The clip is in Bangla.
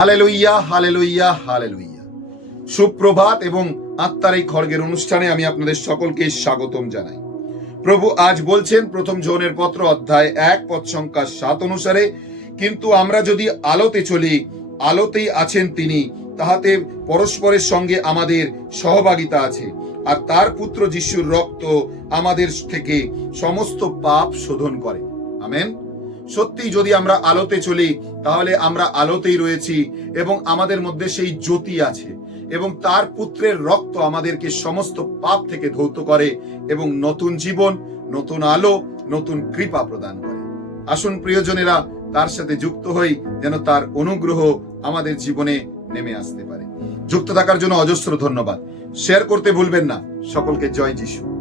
Hallelujah hallelujah hallelujah. সুপ্রভাত এবং আত্মার এই খড়গের অনুষ্ঠানে আমি আপনাদের সকলকে স্বাগতম জানাই। প্রভু আজ বলছেন, প্রথম জোনের পত্র অধ্যায় এক পদ সংখ্যা সাত অনুসারে, কিন্তু আমরা যদি আলোতে চলি, আলোতেই আছেন তিনি, তাহাতে পরস্পরের সঙ্গে আমাদের সহভাগিতা আছে। আর তার পুত্র যিশুর রক্ত আমাদের থেকে সমস্ত পাপ শোধন করে। আমেন। সত্যি যদি আমরা আলোতে চলি, তাহলে আমরা আলোতেই রয়েছি এবং আমাদের মধ্যে সেই জ্যোতি আছে এবং তার পুত্রের রক্ত আমাদেরকে সমস্ত পাপ থেকে ধৌত করে এবং নতুন জীবন, নতুন আলো, নতুন কৃপা প্রদান করে। আসুন প্রিয়জনেরা, তার সাথে যুক্ত হই যেন তার অনুগ্রহ আমাদের জীবনে নেমে আসতে পারে। যুক্ত থাকার জন্য অজস্র ধন্যবাদ। শেয়ার করতে ভুলবেন না। সকলকে জয় যিশু।